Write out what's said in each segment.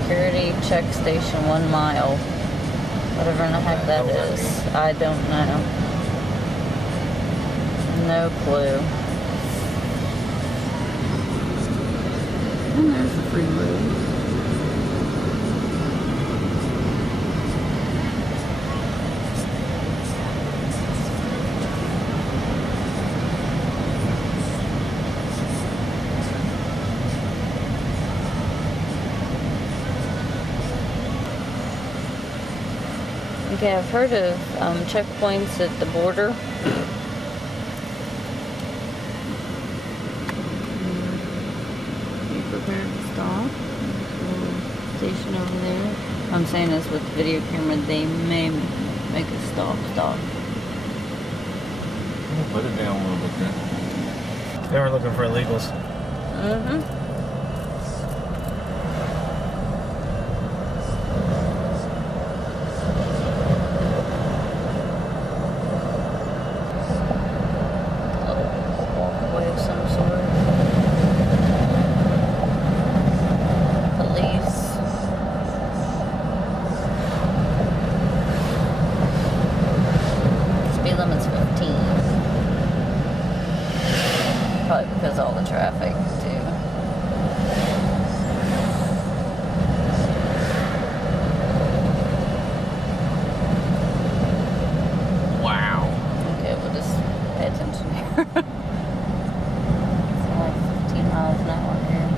Security check station 1 mile. Whatever in the heck that is. I don't know. No clue. And there's the free road. Okay, I've heard of checkpoints at the border. Be prepared to stop. Station over there. What I'm saying is with the video camera, they may make a stop. We'll put it down a little bit then. They were looking for illegals. Mm-hmm. Probably because of all the traffic, too. Wow. Okay, we'll just pay attention here. It's only 15 miles an hour here.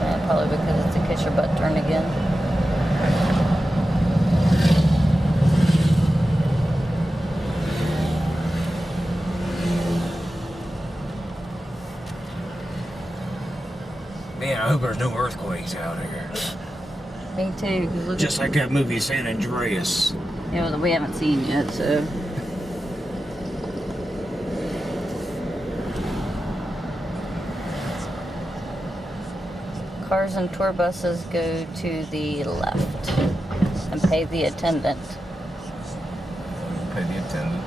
Yeah, probably because it's a kiss your butt turn again. Man, I hope there's no earthquakes out here. Me too. 'Cause look Just like that movie San Andreas. Yeah, well, we haven't seen yet, so. Cars and tour buses go to the left and pay the attendant. Pay the attendant.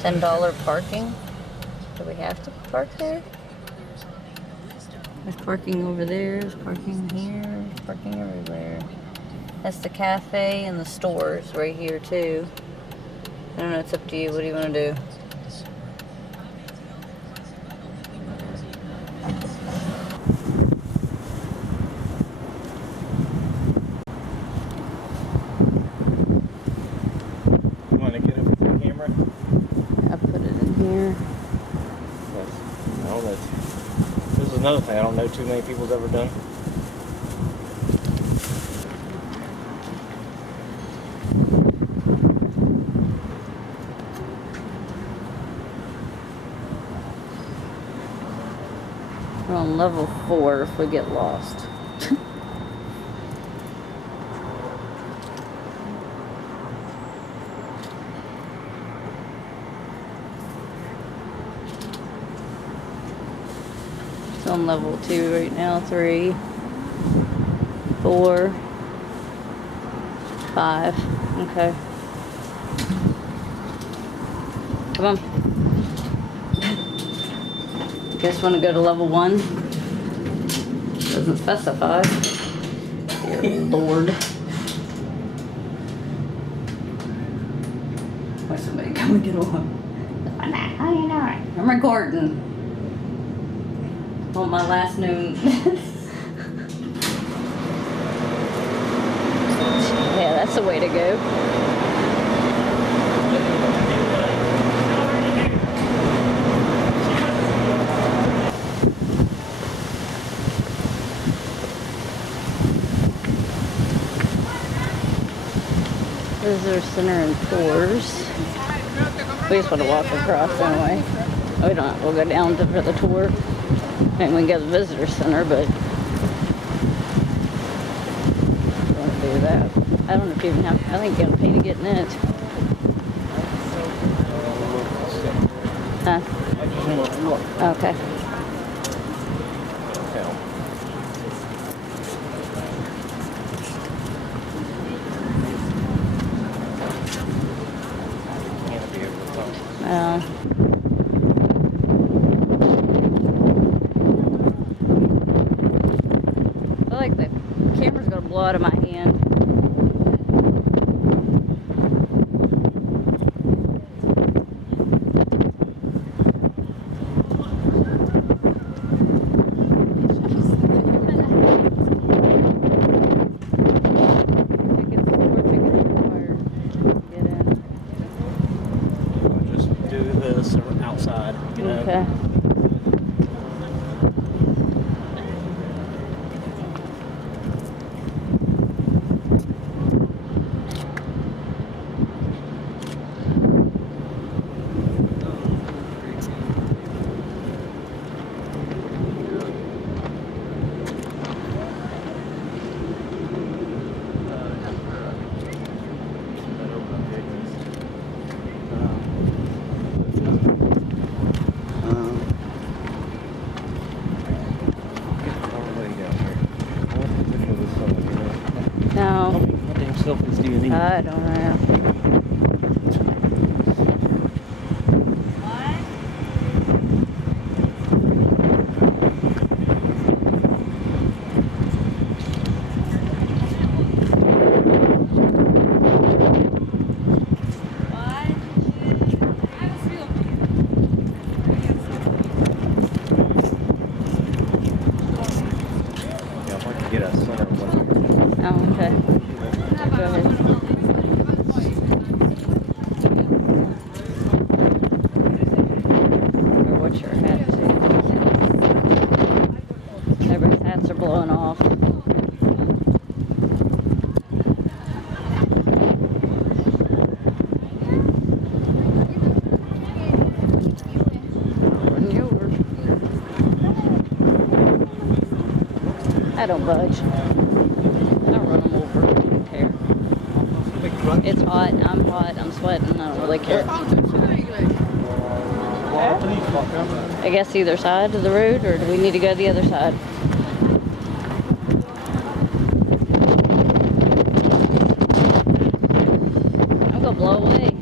$10 parking. Do we have to park there? There's parking over there, there's parking here, there's parking everywhere. That's the cafe and the stores right here too. I don't know, it's up to you. What do you want to do? You want to get it with the camera? I put it in here. No, this is another thing I don't know too many people's ever done. We're on level 4 if we get lost. It's on level 2 right now. 3, 4, 5. Okay. Come on. You guys want to go to level 1? Doesn't specify. Dear Lord. Why somebody come and get on? How you doing? I'm recording. Want my last name? Yeah, that's the way to go. Visitor Center and tours. We just want to walk across anyway. We don't. We'll go down for the tour, and we can go to the visitor center. But we want to do that. I don't know if you even have. I think you got to pay to get in it. Huh? Okay. feel like the camera's gonna blow out of my hand. Outside, you know. Okay. No. How many goddamn selfies do you need? I don't know. Yeah, if I could get a center one. Oh, okay. Go ahead. Or what's your hat too? Everybody's hats are blowing off. Run you over. I don't budge. I'll run them over. I don't care. It's hot. I'm hot. I'm sweating. I don't really care. I guess either side of the road, or do we need to go to the other side? I'm gonna blow away.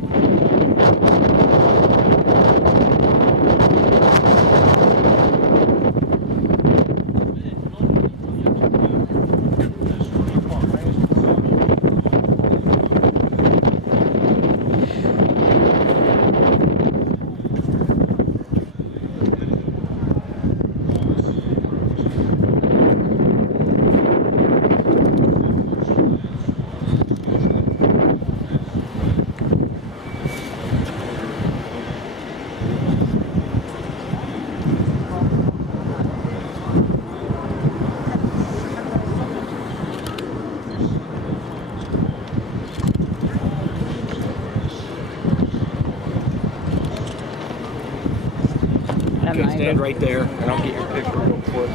Okay, stand right there, and I'll get your picture real quick.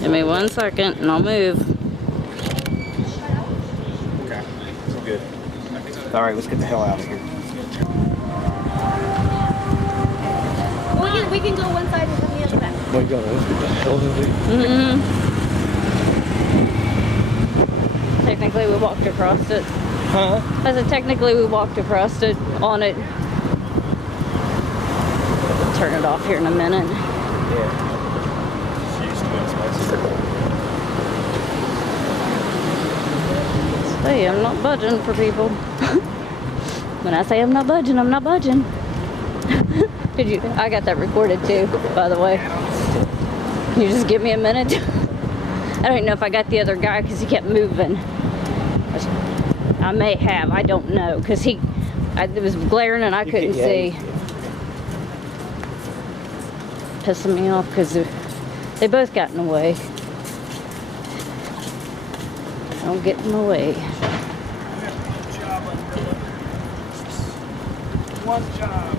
Give me 1 second and I'll move. Okay, so good. All right, let's get the hell out of here. We can go one side and then the other back. Oh my God, let's get the hell out of here. Technically, we walked across it. Huh? I said, technically, we walked across it on it. Turn it off here in a minute. Yeah. Hey, I'm not budging for people. When I say I'm not budging, I'm not budging. Did you? I got that recorded too, by the way. Can you just give me a minute? I don't even know if I got the other guy because he kept moving. I may have, I don't know, because it was glaring and I couldn't see. Pissing me off because they both got in the way. Don't get in the way. One job.